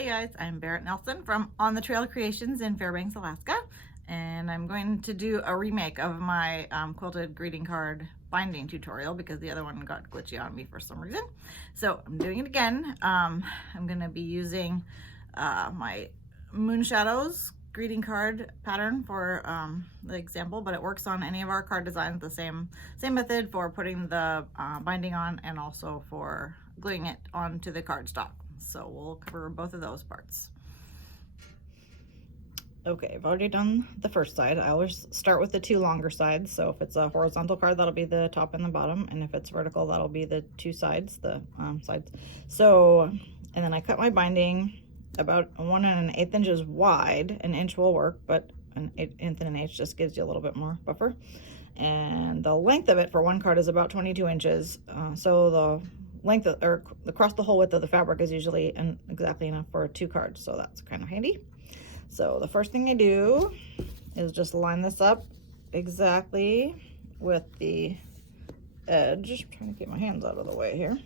Hey guys, I'm Barrett Nelson from On the Trail Creations in Fairbanks, Alaska, and I'm going to do a remake of my quilted greeting card binding tutorial because the other one got glitchy on me for some reason. So I'm doing it again. I'm going to be using my Moon Shadows greeting card pattern for the example, but it works on any of our card designs, the same method for putting the binding on and also for gluing it onto the cardstock. So we'll cover both of those parts. Okay, I've already done the first side. I always start with the two longer sides. So if it's a horizontal card, that'll be the top and the bottom. And if it's vertical, that'll be the two sides, the sides. So, and then I cut my binding about 1 1/8 inches wide. An inch will work, but an eighth and an eighth just gives you a little bit more buffer. And the length of it for one card is about 22 inches. So the length of, or across the whole width of the fabric is usually exactly enough for 2 cards, so that's kind of handy. So the first thing I do is just line this up exactly with the edge. I'm trying to get my hands out of the way here.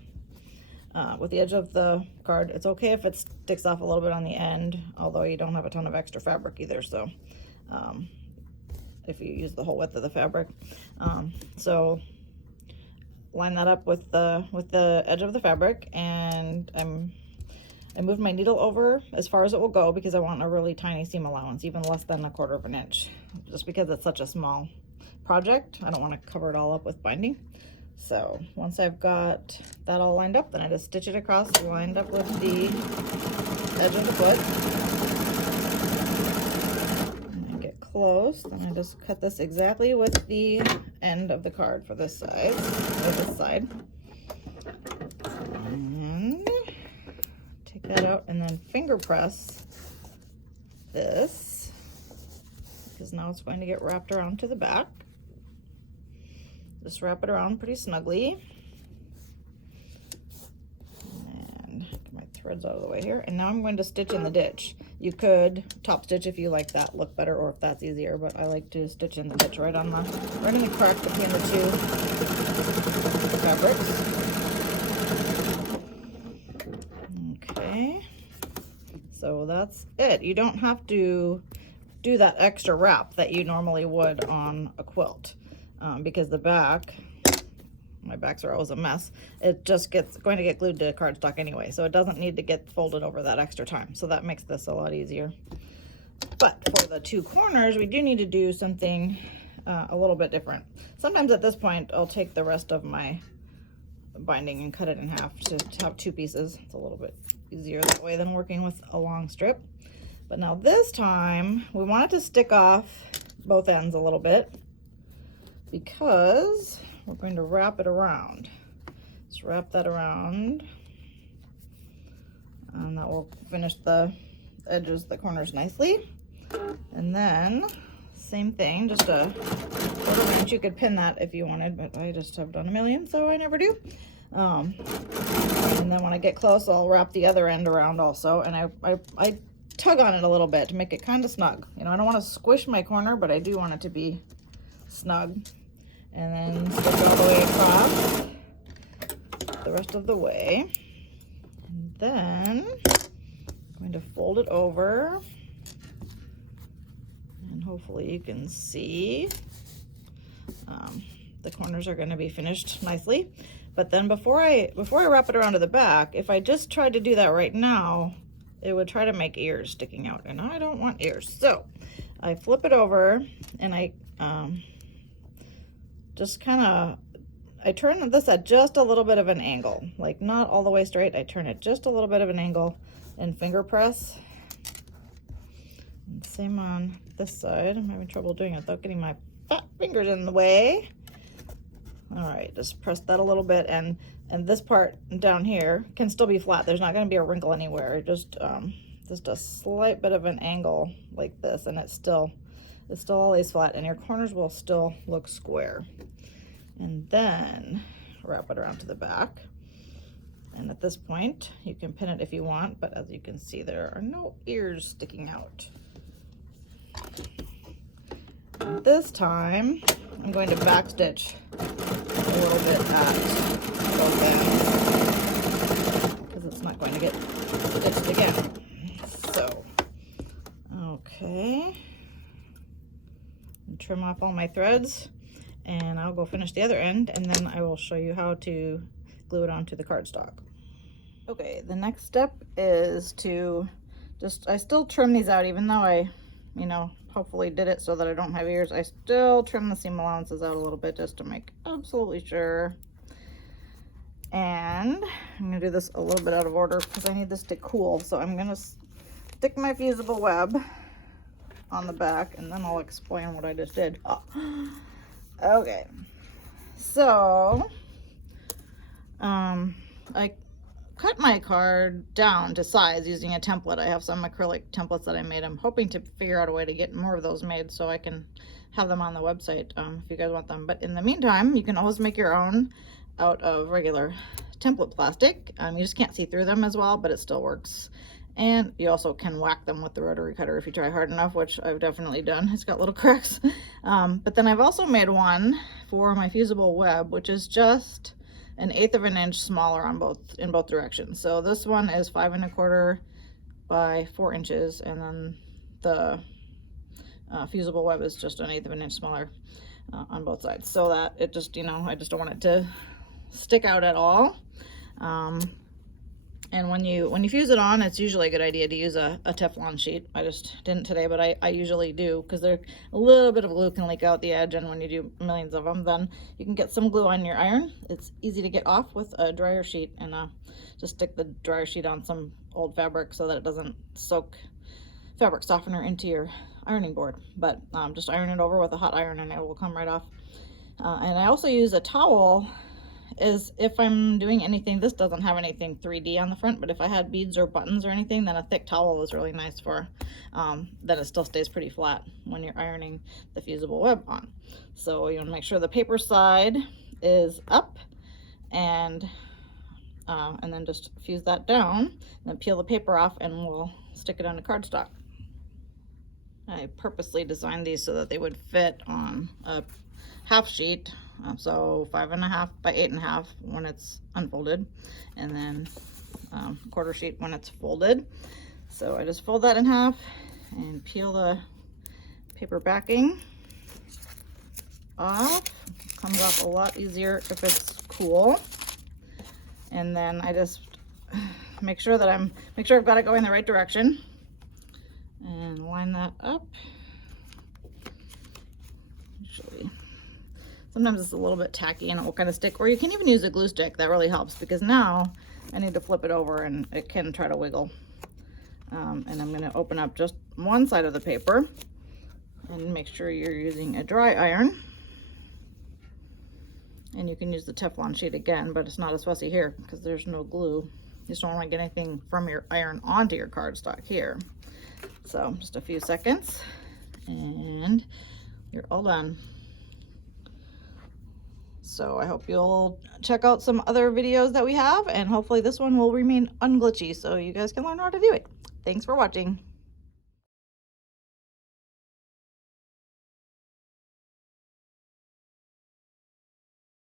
With the edge of the card. It's okay if it sticks off a little bit on the end, although you don't have a ton of extra fabric either, so if you use the whole width of the fabric. So line that up with the edge of the fabric, and I moved my needle over as far as it will go because I want a really tiny seam allowance, even less than 1/4 of an inch, just because it's such a small project. I don't want to cover it all up with binding. So once I've got that all lined up, then I just stitch it across, lined up with the edge of the foot. And I get close, then I just cut this exactly with the end of the card for this side, or this side. And take that out and then finger press this, because now it's going to get wrapped around to the back. Just wrap it around pretty snugly. And get my threads out of the way here. And now I'm going to stitch in the ditch. You could top stitch if you like that look better, or if that's easier, but I like to stitch in the ditch right in the crack between the two fabrics. Okay, so that's it. You don't have to do that extra wrap that you normally would on a quilt, because the back, my backs are always a mess. It just going to get glued to cardstock anyway, so it doesn't need to get folded over that extra time. So that makes this a lot easier. But for the two corners, we do need to do something a little bit different. Sometimes at this point, I'll take the rest of my binding and cut it in half to have 2 pieces. It's a little bit easier that way than working with a long strip. But now this time, we want it to stick off both ends a little bit, because we're going to wrap it around. Just wrap that around, and that will finish the edges, the corners nicely. And then same thing, just a 1/4 inch. You could pin that if you wanted, but I just have done a million, so I never do. And then when I get close, I'll wrap the other end around also, and I tug on it a little bit to make it kind of snug. You know, I don't want to squish my corner, but I do want it to be snug. And then stitch all the way across the rest of the way. And then I'm going to fold it over, and hopefully you can see the corners are going to be finished nicely. But then before I wrap it around to the back, if I just tried to do that right now, it would try to make ears sticking out, and I don't want ears. So I flip it over, and I just kind of, I turn this at just a little bit of an angle, like not all the way straight. I turn it just a little bit of an angle and finger press. And same on this side. I'm having trouble doing it without getting my fat fingers in the way. All right, just press that a little bit, and this part down here can still be flat. There's not going to be a wrinkle anywhere. Just a slight bit of an angle like this, and it's still always flat, and your corners will still look square. And then wrap it around to the back. And at this point, you can pin it if you want, but as you can see, there are no ears sticking out. And this time, I'm going to back stitch a little bit at both ends, because it's not going to get stitched again. trim off all my threads, and I'll go finish the other end, and then I will show you how to glue it onto the cardstock. Okay, the next step is to I still trim these out, even though I, hopefully did it so that I don't have ears. I still trim the seam allowances out a little bit just to make absolutely sure. And I'm gonna do this a little bit out of order because I need this to cool. So I'm gonna stick my fusible web on the back, and then I'll explain what I just did. Oh. Okay, so I cut my card down to size using a template. I have some acrylic templates that I made. I'm hoping to figure out a way to get more of those made so I can have them on the website if you guys want them. But in the meantime, you can always make your own out of regular template plastic. You just can't see through them as well, but it still works. And you also can whack them with the rotary cutter if you try hard enough, which I've definitely done. It's got little cracks. But then I've also made one for my fusible web, which is just 1/8 of an inch smaller in both directions. So this one is 5 1/4 by 4 inches, and then the fusible web is just 1/8 of an inch smaller on both sides, so that it just, I just don't want it to stick out at all. And when you fuse it on, it's usually a good idea to use a Teflon sheet. I just didn't today, but I usually do, because a little bit of glue can leak out the edge, and when you do millions of them, then you can get some glue on your iron. It's easy to get off with a dryer sheet, and just stick the dryer sheet on some old fabric so that it doesn't soak fabric softener into your ironing board. But just iron it over with a hot iron and it will come right off. And I also use a towel. Is if I'm doing anything, this doesn't have anything 3D on the front, but if I had beads or buttons or anything, then a thick towel is really nice for that. It still stays pretty flat when you're ironing the fusible web on. So you want to make sure the paper side is up, and then just fuse that down, and then peel the paper off, and we'll stick it on the cardstock. I purposely designed these so that they would fit on a half sheet, so 5 1/2 by 8 1/2 when it's unfolded, and then quarter sheet when it's folded. So I just fold that in half and peel the paper backing off. Comes off a lot easier if it's cool. And then I just make sure I've got it going the right direction, and line that up. Usually, sometimes it's a little bit tacky and it will kind of stick, or you can even use a glue stick. That really helps, because now I need to flip it over and it can try to wiggle. And I'm going to open up just one side of the paper and make sure you're using a dry iron. And you can use the Teflon sheet again, but it's not as fussy here because there's no glue. You just don't want to get anything from your iron onto your cardstock here. So just a few seconds and you're all done. So I hope you'll check out some other videos that we have, and hopefully this one will remain unglitchy so you guys can learn how to do it. Thanks for watching.